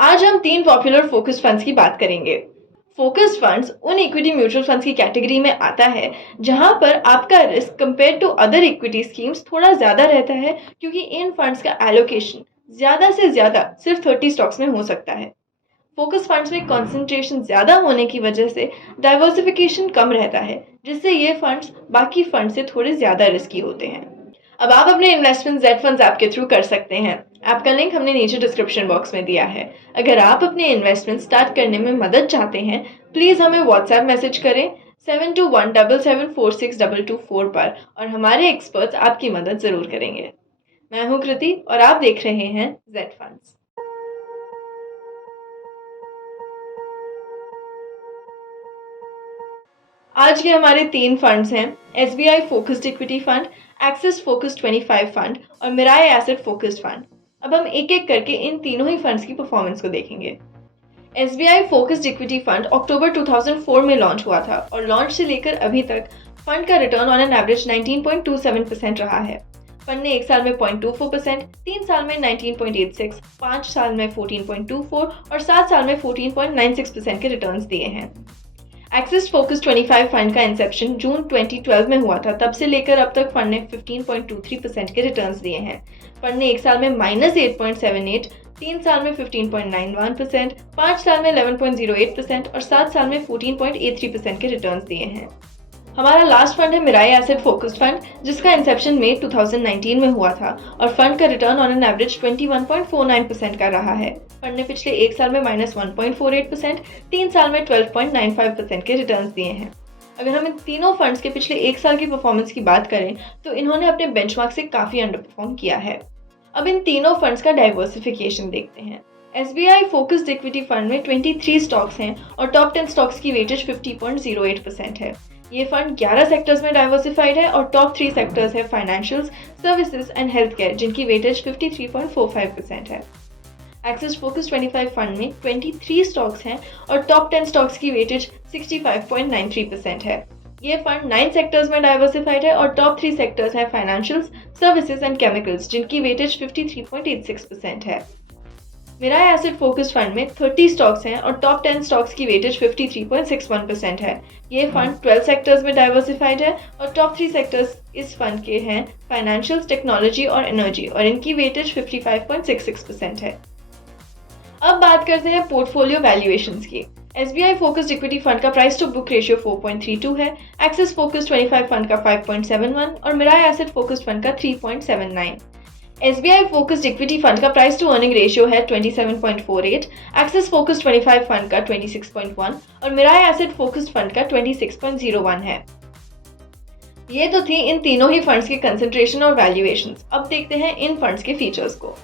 आज हम 3 popular focused funds की बात करेंगे। फोकस्ड फंड्स उन इक्विटी म्यूचुअल फंड्स की कैटेगरी में आता है जहां पर आपका risk compare to other equity schemes थोड़ा ज्यादा रहता है, क्योंकि इन फंड्स का एलोकेशन ज्यादा से ज्यादा सिर्फ 30 स्टॉक्स में हो सकता है। फोकस फंड्स में कंसंट्रेशन ज्यादा होने की वजह से डाइवर्सिफिकेशन कम रहता है, जिससे ये फंड्स बाकी फंड से थोड़े ज्यादा रिस्की होते हैं। अब आप अपने इन्वेस्टमेंट जेड फंड्स ऐप के थ्रू कर सकते हैं। ऐप का लिंक हमने नीचे डिस्क्रिप्शन बॉक्स में दिया है। अगर आप अपने इन्वेस्टमेंट स्टार्ट करने में मदद चाहते हैं, प्लीज हमें व्हाट्सएप मैसेज करें 7217746224 पर और हमारे एक्सपर्ट्स आपकी मदद जरूर करेंगे। मैं हूं कृति और आप देख रहे हैं जेड फंड्स। आज के हमारे 3 फंड्स हैं SBI focused equity fund, axis focused 25 fund और मिराई एसेट फोकस्ड फंड। अब हम एक एक करके इन तीनों ही फंड्स की परफॉर्मेंस को देखेंगे। SBI फोकस्ड इक्विटी फंड अक्टूबर 2004 में लॉन्च हुआ था और लॉन्च से लेकर अभी तक फंड का रिटर्न ऑन एन एवरेज 19.27% रहा है। फंड ने 1 साल में 0.24%, 3 साल में 19.86%, 5 साल में 14.24% और 7 साल में 14.96% के रिटर्न्स दिए हैं। एक्सिस फोकस 25 फंड का इंसेप्शन जून 2012 में हुआ था। तब से लेकर अब तक फंड ने 15.23% के रिटर्न्स दिए हैं। फंड ने 1 साल में -8.78%, 3 साल में 15.91%, 5 साल में 11.08% और 7 साल में 14.83% के रिटर्न्स दिए हैं। हमारा लास्ट फंड है मिराई एसेट फोकस्ड फंड, जिसका इंसेप्शन मई 2019 में हुआ था और फंड का रिटर्न ऑन एन एवरेज 21.49% का रहा है। फंड ने पिछले 1 साल में -1.48%, 3 साल में 12.95% के रिटर्न्स दिए हैं। अगर हम इन तीनों फंड्स के पिछले 1 साल की परफॉर्मेंस की बात करें तो इन्होंने अपने बेंचमार्क से काफी अंडर परफॉर्म किया है। अब इन तीनों फंड्स का डाइवर्सिफिकेशन देखते हैं। SBI फोकस्ड इक्विटी फंड में 23 स्टॉक्स हैं और टॉप 10 स्टॉक्स की वेटेज 50.08% है। ये फंड 11 सेक्टर्स में डाइवर्सिफाइड है और टॉप 3 सेक्टर्स है financials, services and health care, जिनकी वेटेज 53.45% है। एक्सिस फोकस 25 फंड में 23 स्टॉक्स हैं और टॉप 10 स्टॉक्स की वेटेज 65.93% है। ये फंड 9 सेक्टर्स में डाइवर्सिफाइड है और टॉप 3 सेक्टर्स हैं फाइनेंशियल्स, सर्विसेज एंड केमिकल्स, जिनकी वेटेज 53.86% है। मिराई एसेट फोकस्ड फंड में 30 स्टॉक्स हैं और टॉप 10 स्टॉक्स की वेटेज 53.61% है। ये फंड 12 सेक्टर्स में डाइवर्सिफाइड है और टॉप 3 सेक्टर्स इस फंड के हैं फाइनेंशियल्स, टेक्नोलॉजी और एनर्जी, और इनकी वेटेज 55.66% है। अब बात करते हैं पोर्टफोलियो वैल्यूएशंस की। SBI फोकस्ड इक्विटी फंड का प्राइस टू बुक रेशियो 4.32 है, एक्सिस फोकस्ड 25 फंड का 5.71 और मिराई एसेट फोकस्ड फंड का 3.79। SBI फोकस्ड इक्विटी फंड का प्राइस टू अर्निंग रेशियो है 27.48, एक्सिस फोकस्ड 25 फंड का 26.1 और मिराई एसेट फोकस्ड फंड का 26.01 है। ये तो थी इन तीनों ही फंड्स के कंसंट्रेशन और वैल्यूएशंस। अब देखते हैं इन फंड्स के फीचर्स को।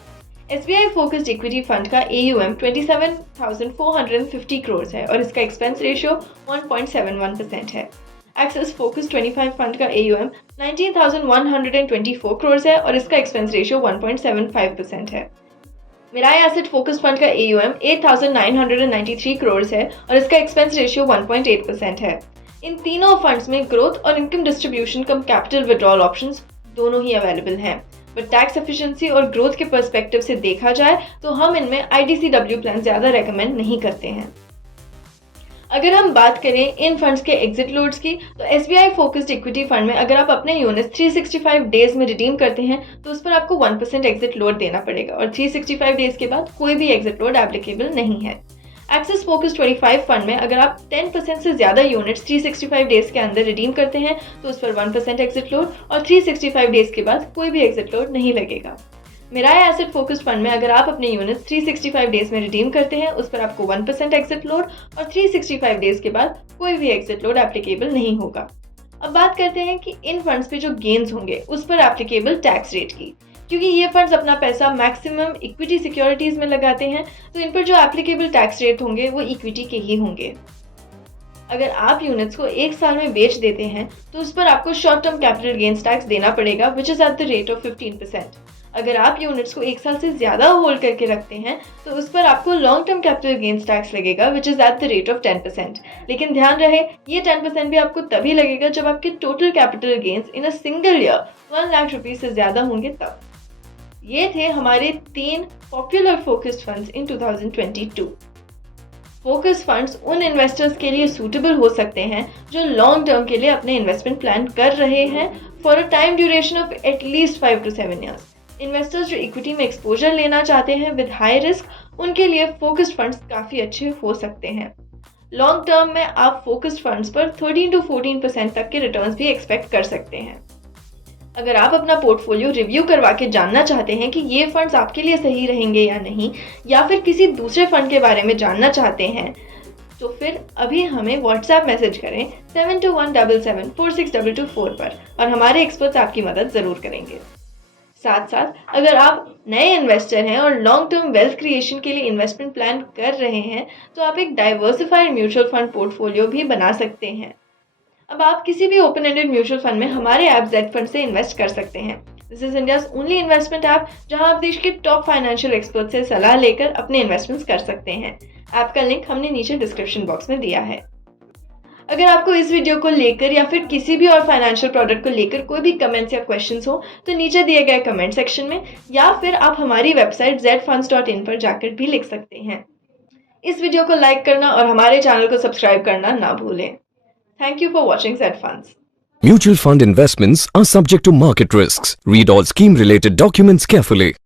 SBI फोकस्ड इक्विटी फंड का AUM 27,450 करोड़ है और इसका एक्सपेंस रेशियो 1.71% है। एक्सिस फोकस्ड 25 फंड का AUM 19,124 करोड़ है और इसका एक्सपेंस रेशियो 1.75% है। मिराई एसेट फोकस्ड फंड का AUM 8,993 करोड़ है और इसका एक्सपेंस रेशियो 1.8% है। इन तीनों फंड्स में ग्रोथ और इनकम डिस्ट्रीब्यूशन कम कैपिटल विड्रॉल ऑप्शंस दोनों ही अवेलेबल हैं, बट टैक्स एफिशिएंसी और ग्रोथ के पर्सपेक्टिव से देखा जाए तो हम इनमें IDCW प्लान ज्यादा रेकमेंड नहीं करते हैं। अगर हम बात करें इन फंड्स के एग्जिट लोड्स की, तो SBI फोकस्ड इक्विटी फंड में अगर आप अपने यूनिट्स 365 डेज में रिडीम करते हैं तो उस पर आपको 1% एग्जिट लोड देना पड़ेगा और 365 डेज के बाद कोई भी एग्जिट लोड एप्लीकेबल नहीं है। एक्सिस फोकस्ड 25 फंड में अगर आप 10% से ज्यादा यूनिट्स 365 डेज के अंदर रिडीम करते हैं तो उस पर 1% एग्जिट लोड और 365 डेज के बाद कोई भी एग्जिट लोड नहीं लगेगा। मिराई एसेट फोकस्ड फंड में अगर आप अपने यूनिट्स 365 डेज में रिडीम करते हैं उस पर आपको 1% एग्जिट लोड और 365 डेज के बाद कोई भी एग्जिट लोड एप्लीकेबल नहीं होगा। अब बात करते हैं कि इन फंड्स पे जो गेन्स होंगे उस पर एप्लीकेबल टैक्स रेट की। क्योंकि ये फंड्स अपना पैसा मैक्सिमम इक्विटी सिक्योरिटीज में लगाते हैं तो इन पर जो एप्लीकेबल टैक्स रेट होंगे वो इक्विटी के ही होंगे। अगर आप यूनिट्स को 1 साल में बेच देते हैं तो उस पर आपको short term capital gains tax देना पड़ेगा, विच is at the rate of 15%। अगर आप यूनिट्स को 1 साल से ज्यादा होल्ड करके रखते हैं तो उस पर आपको long term capital gains tax लगेगा, which is at the rate of 10%। लेकिन ध्यान रहे ये 10% भी आपको तभी लगेगा जब आपके total capital gains in a single year 1 lakh rupees से ज्यादा होंगे तब। ये थे हमारे 3 पॉपुलर फोकस्ड फंड्स इन 2022। फोकस फंड्स उन इन्वेस्टर्स के लिए सूटेबल हो सकते हैं जो लॉन्ग टर्म के लिए अपने इन्वेस्टमेंट प्लान कर रहे हैं for a time duration of at least 5 to 7 years. Investors जो इक्विटी में एक्सपोजर लेना चाहते हैं विद हाई रिस्क, उनके लिए फोकस्ड फंड्स काफ़ी अच्छे हो सकते हैं। लॉन्ग टर्म में आप फोकस्ड फंड्स पर 13 to 14% तक के रिटर्न्स भी एक्सपेक्ट कर सकते हैं। अगर आप अपना पोर्टफोलियो रिव्यू करवा के जानना चाहते हैं कि ये फंड्स आपके लिए सही रहेंगे या नहीं, या फिर किसी दूसरे फंड के बारे में जानना चाहते हैं, तो फिर अभी हमें व्हाट्सएप मैसेज करें 7217746224 पर और हमारे एक्सपर्ट्स आपकी मदद ज़रूर करेंगे। साथ साथ अगर आप नए इन्वेस्टर हैं और लॉन्ग टर्म वेल्थ क्रिएशन के लिए इन्वेस्टमेंट प्लान कर रहे हैं, तो आप एक डाइवर्सिफाइड म्यूचुअल फंड पोर्टफोलियो भी बना सकते हैं। अब आप किसी भी ओपन एंडेड म्यूचुअल फंड में हमारे ऐप जेड फंड से इन्वेस्ट कर सकते हैं। This is India's only investment app जहां आप देश के टॉप फाइनेंशियल एक्सपर्ट से सलाह लेकर अपने इन्वेस्टमेंट्स कर सकते हैं। ऐप का लिंक हमने नीचे डिस्क्रिप्शन बॉक्स में दिया है। अगर आपको इस वीडियो को लेकर या फिर किसी भी और फाइनेंशियल प्रोडक्ट को लेकर कोई भी कमेंट्स या क्वेश्चंस हो, तो नीचे दिए गए कमेंट सेक्शन में या फिर आप हमारी वेबसाइट zfunds.in पर जाकर भी लिख सकते हैं। इस वीडियो को लाइक करना और हमारे चैनल को सब्सक्राइब करना ना भूलें। Thank you for watching Zed Funds. Mutual fund investments are subject to market risks. Read all scheme related documents carefully.